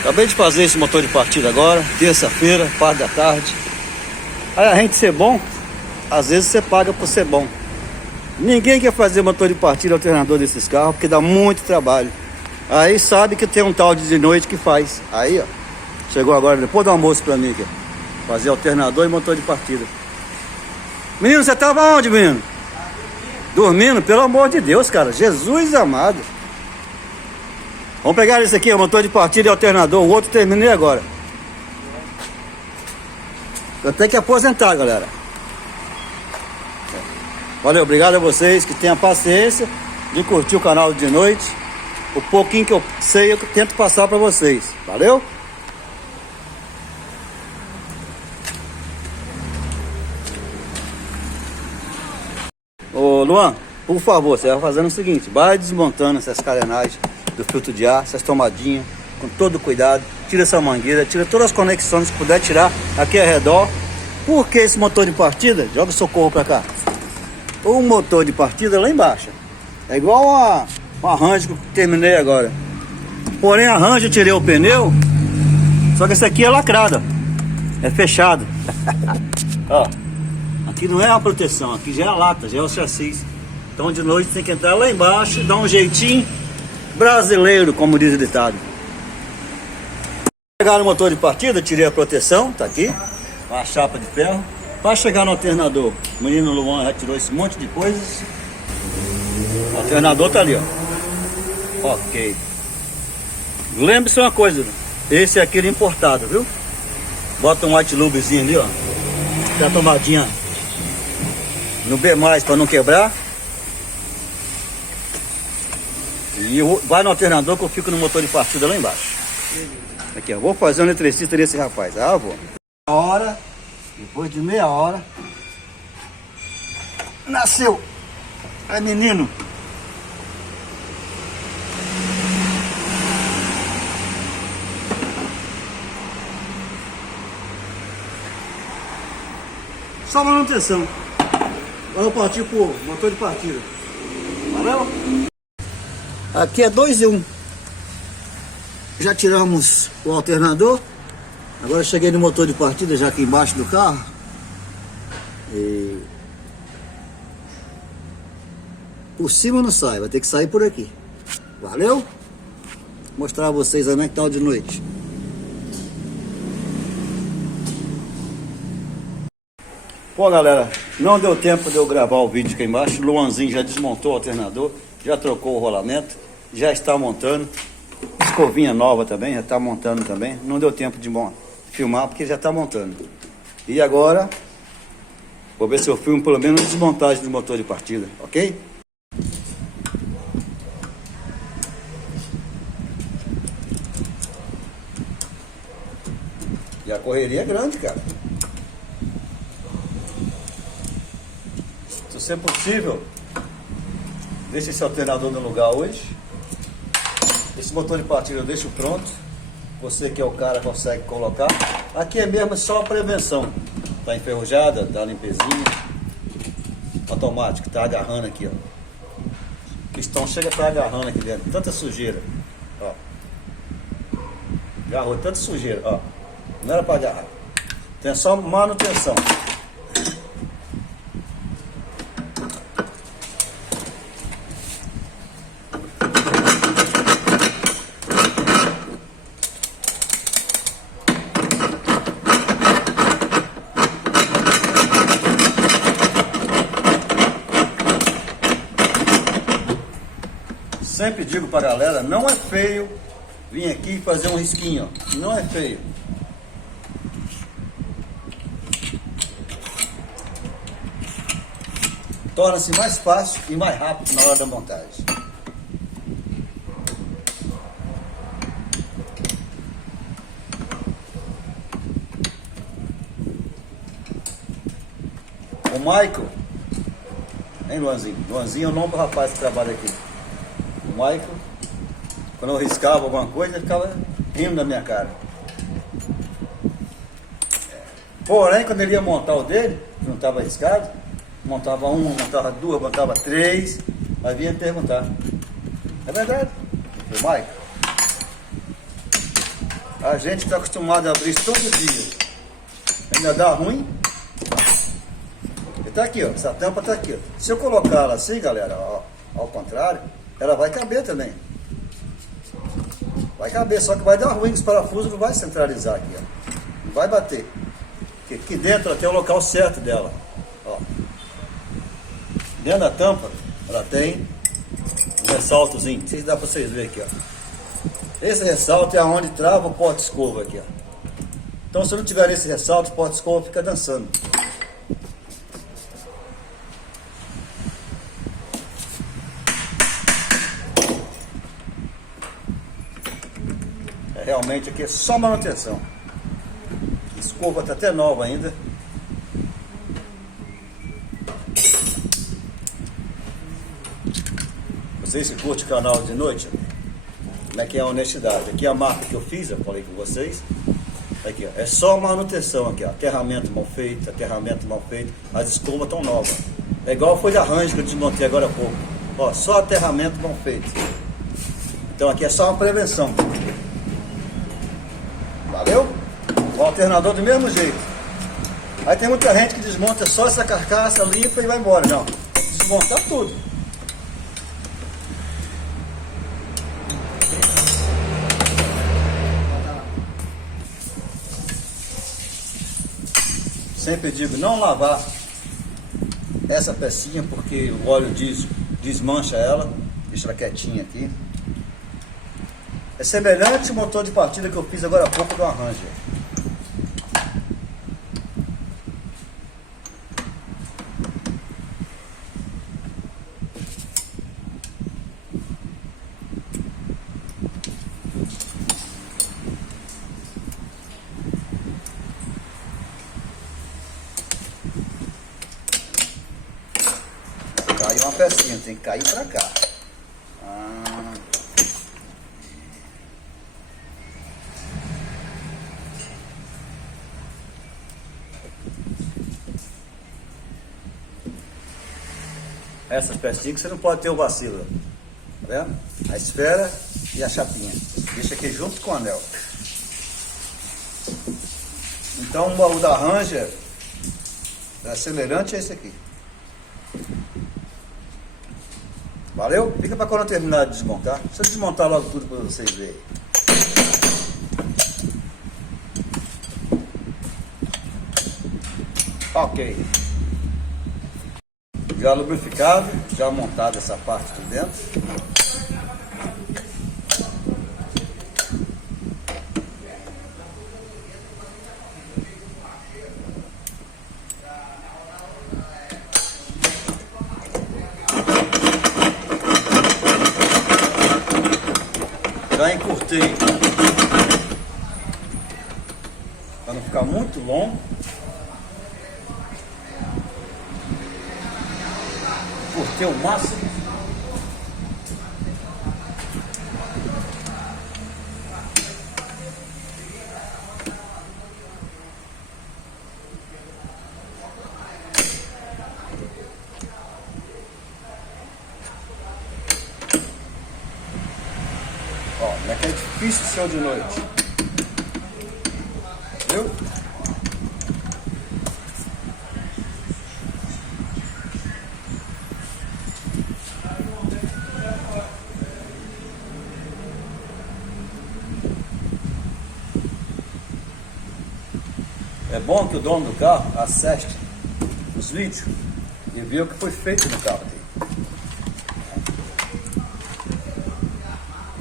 Acabei de fazer esse motor de partida agora, terça-feira, parte da tarde. Aí a gente ser bom, às vezes você paga por ser bom. Ninguém quer fazer motor de partida alternador desses carros, porque dá muito trabalho. Aí sabe que tem um tal de noite que faz. Aí, ó, chegou agora, depois do almoço pra mim aqui, fazer alternador e motor de partida. Menino, você tava onde, menino? Dormindo? Pelo amor de Deus, cara. Jesus amado. Vamos pegar esse aqui, o motor de partida e alternador. O outro terminei agora. Eu tenho que aposentar, galera. Valeu, obrigado a vocês que tenham paciência de curtir o canal de noite. O pouquinho que eu sei, eu tento passar para vocês. Valeu? Ô Luan, por favor, você vai fazendo o seguinte: vai desmontando essas carenagens do filtro de ar, essas tomadinhas, com todo cuidado. Tira essa mangueira, tira todas as conexões que puder tirar aqui ao redor. Porque esse motor de partida, joga o socorro para cá. O motor de partida lá embaixo é igual a Ranger que eu terminei agora. Porém a Ranger eu tirei o pneu, só que esse aqui é lacrado, é fechado. Ó, aqui não é uma proteção, aqui já é a lata, já é o chassi. Então de noite tem que entrar lá embaixo, dar um jeitinho brasileiro, como diz o ditado. Chegar no motor de partida, tirei a proteção, tá aqui, uma chapa de ferro. Para chegar no alternador, o menino Luan já tirou esse monte de coisas. O alternador tá ali, ó. Ok. Lembre-se uma coisa, esse aqui é importado, viu? Bota um white lubezinho ali, ó. Dá a tomadinha no B+, para não quebrar. E vai no alternador que eu fico no motor de partida lá embaixo. Aqui, ó. Vou fazer um eletricista desse rapaz. Ah, vou. Depois de meia hora, nasceu. É menino. Só manutenção. Agora eu parti pro motor de partida. Valeu? Aqui é 2 em 1. Já tiramos o alternador. Agora eu cheguei no motor de partida já aqui embaixo do carro. E por cima não sai, vai ter que sair por aqui. Valeu? Vou mostrar a vocês onde é que tá o de noite. Pô galera, não deu tempo de eu gravar o vídeo aqui embaixo. O Luanzinho já desmontou o alternador, já trocou o rolamento, já está montando. Escovinha nova também, já está montando também. Não deu tempo de filmar porque já está montando. E agora vou ver se eu filmo pelo menos a desmontagem do motor de partida, ok? E a correria é grande, cara. Se ser possível, deixa esse alternador no lugar hoje. Esse motor de partida eu deixo pronto. Você que é o cara consegue colocar. Aqui é mesmo só a prevenção. Tá enferrujada, dá limpezinha. Automático, tá agarrando aqui, ó. O pistão chega, tá agarrando aqui dentro. Tanta sujeira, ó. Agarrou tanta sujeira, ó. Não era para agarrar. Tem só manutenção. Sempre digo pra galera, não é feio vir aqui e fazer um risquinho, ó. Não é feio. Torna-se mais fácil e mais rápido na hora da montagem. O Michael, hein Luanzinho? Luanzinho é o nome do rapaz que trabalha aqui. O Michael, quando eu riscava alguma coisa, ele ficava rindo da minha cara. Porém, quando ele ia montar o dele, que não estava riscado, montava uma, montava duas, montava três, aí vinha me perguntar. É verdade? Eu falei, Michael, A gente está acostumado a abrir isso todo dia. Ainda dá ruim. E tá aqui, ó. Essa tampa tá aqui, ó. Se eu colocar ela assim, galera, ó, ao contrário, ela vai caber também. Vai caber, só que vai dar ruim, os parafusos não vai centralizar aqui, ó. Não vai bater. Porque aqui dentro tem o local certo dela. Ó. Dentro da tampa, ela tem um ressaltozinho. Não sei se dá pra vocês verem aqui, ó. Esse ressalto é onde trava o porta-escova aqui, ó. Então se não tiver esse ressalto, o porta-escova fica dançando. Realmente aqui é só manutenção. A escova está até nova ainda. Vocês que curtem o canal de noite, como é que é a honestidade? Aqui é a marca que eu fiz, eu falei com vocês. Aqui, ó, é só manutenção aqui, ó. Aterramento mal feito, aterramento mal feito. As escovas estão novas. É igual foi da Range que eu desmontei agora há pouco. Ó, só aterramento mal feito. Então aqui é só uma prevenção. Valeu? O alternador do mesmo jeito. Aí tem muita gente que desmonta só essa carcaça, limpa e vai embora. Não, desmontar tudo. Sempre digo, não lavar essa pecinha porque o óleo desmancha ela. Deixa ela quietinha aqui. É semelhante ao motor de partida que eu fiz agora há pouco do Ranger. Caiu uma pecinha, tem que cair pra cá. Essas pecinhas que você não pode ter o vacilo. Tá vendo? A esfera e a chapinha. Deixa aqui junto com o anel. Então o da Ranger é semelhante a esse aqui. Valeu? Fica para quando eu terminar de desmontar. Deixa eu desmontar logo tudo para vocês verem. Ok. Já lubrificado, já montado essa parte aqui dentro. Já encurtei para não ficar muito longo. Curtir o máximo. Ó, não é que é difícil ser de noite. Viu? É bom que o dono do carro assiste os vídeos e vê o que foi feito no carro dele.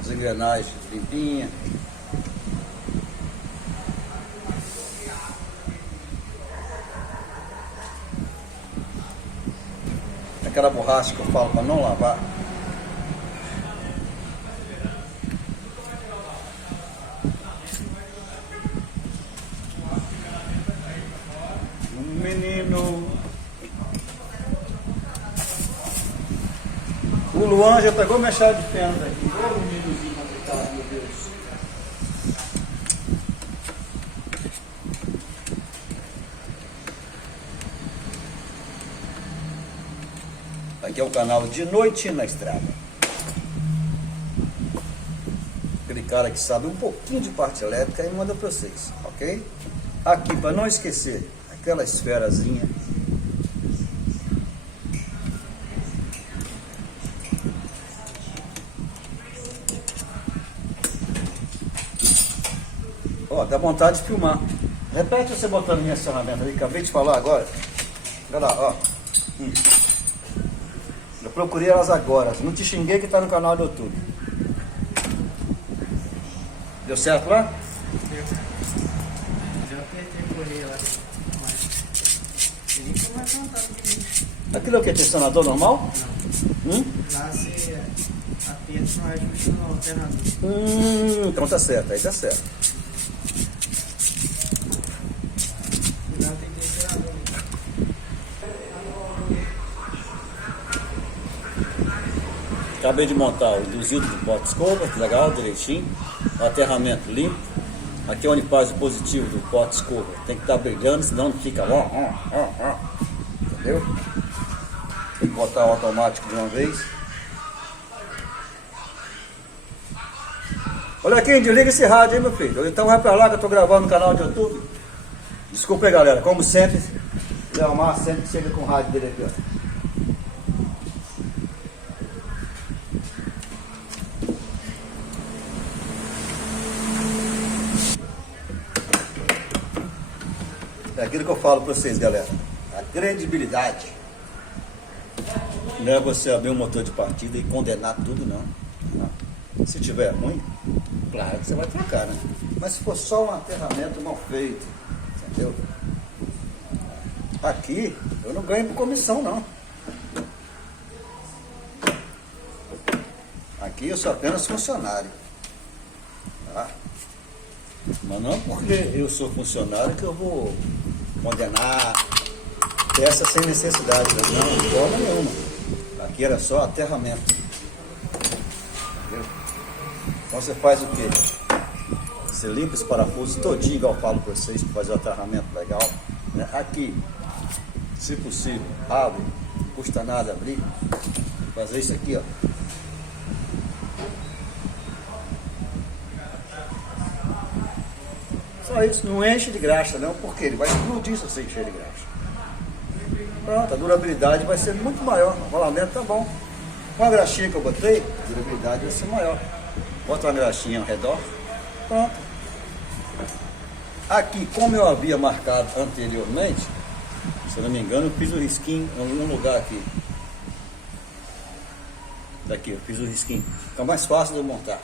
As engrenagens limpinhas. Aquela borracha que eu falo para não lavar. Menino. O Luan já pegou minha chave de fenda aqui. Ô meninozinho complicado, meu Deus. Aqui é o canal de noite na estrada. Aquele carro cara que sabe um pouquinho de parte elétrica e manda para vocês, ok? Aqui, para não esquecer, aquela esferazinha. Ó, dá vontade de filmar. Repete você botando minhas ferramentas ali, acabei de falar agora. Olha lá, ó. Eu procurei elas agora, não te xinguei que tá no canal do YouTube. Deu certo lá? Deu. Já apertei o correio lá. Mas nem foi mais vontade que Aquilo é o que? Tensionador normal? não. Lá você aperta no ajuste no alternador. Então tá certo, aí tá certo. Não tem tensionador. Acabei de montar o induzido do box cover, legal, direitinho. O aterramento limpo. Aqui é onde faz o positivo do box cover. Tem que estar brilhando, senão não fica entendeu? Tem que botar o automático de uma vez. Olha aqui, desliga esse rádio aí, meu filho. Então vai pra lá que eu tô gravando no canal do YouTube. Desculpa aí, galera. Como sempre, o Leomar sempre chega com o rádio dele aqui, ó. É aquilo que eu falo para vocês, galera. A credibilidade não é você abrir um motor de partida e condenar tudo, não. Se tiver ruim, claro que você vai trocar, né? Mas se for só um aterramento mal feito, entendeu? Aqui eu não ganho por comissão, não. Aqui eu sou apenas funcionário. Tá? Mas não porque eu sou funcionário que eu vou condenar peça sem necessidade, né? Não, de forma nenhuma. Aqui era só aterramento. Entendeu? Então você faz o quê? Você limpa esse parafuso todinho, igual eu falo para vocês, para fazer o aterramento legal. Né? Aqui, se possível, abre, não custa nada abrir. Fazer isso aqui, ó. Só isso, não enche de graxa não, porque ele vai explodir se você encher de graxa. Pronto, a durabilidade vai ser muito maior, o rolamento tá bom. Com a graxinha que eu botei, a durabilidade vai ser maior. Bota uma graxinha ao redor, pronto. Aqui, como eu havia marcado anteriormente, se eu não me engano, eu fiz o risquinho em algum lugar aqui. Daqui, eu fiz o risquinho. Fica mais fácil de eu montar.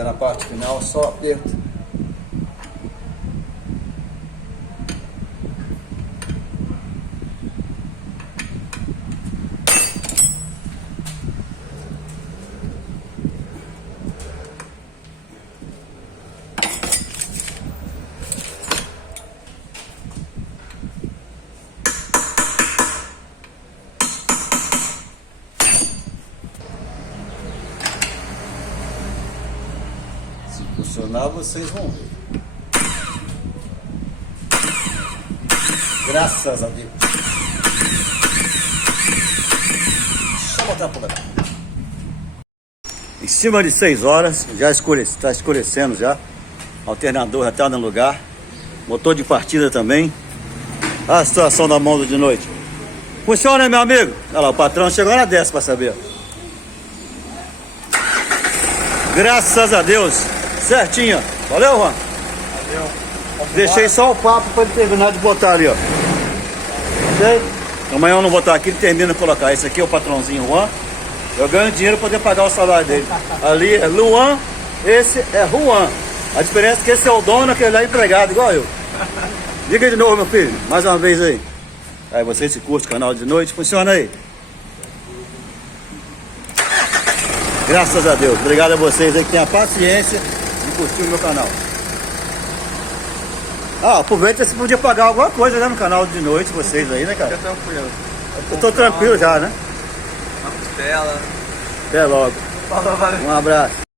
Já na parte final, só aperto. Se funcionar, vocês vão ver. Graças a Deus. Deixa eu botar por aqui. Em cima de 6 horas, já está escurecendo já. O alternador já está no lugar. Motor de partida também. Olha a situação da moto de noite. Funciona, meu amigo? Olha lá, o patrão chegou na 10 para saber. Graças a Deus. Certinho. Valeu, Juan? Valeu. Deixei só o papo para ele terminar de botar ali, ó. Ok? Amanhã eu não vou estar aqui, ele termina de colocar. Esse aqui é o patrãozinho Juan. Eu ganho dinheiro para poder pagar o salário dele. Ali é Luan, esse é Juan. A diferença é que esse é o dono, aquele lá é empregado, igual eu. Diga de novo, meu filho. Mais uma vez aí. Aí vocês se curtem o canal de noite, funciona aí. Graças a Deus. Obrigado a vocês aí que têm a paciência de curtir o meu canal. Ah, aproveita se podia pagar alguma coisa, né, no canal de noite, vocês aí, né, cara? Fica tranquilo. Eu tô tranquilo já, né? Uma costela. Até logo. Falou, valeu. Um abraço.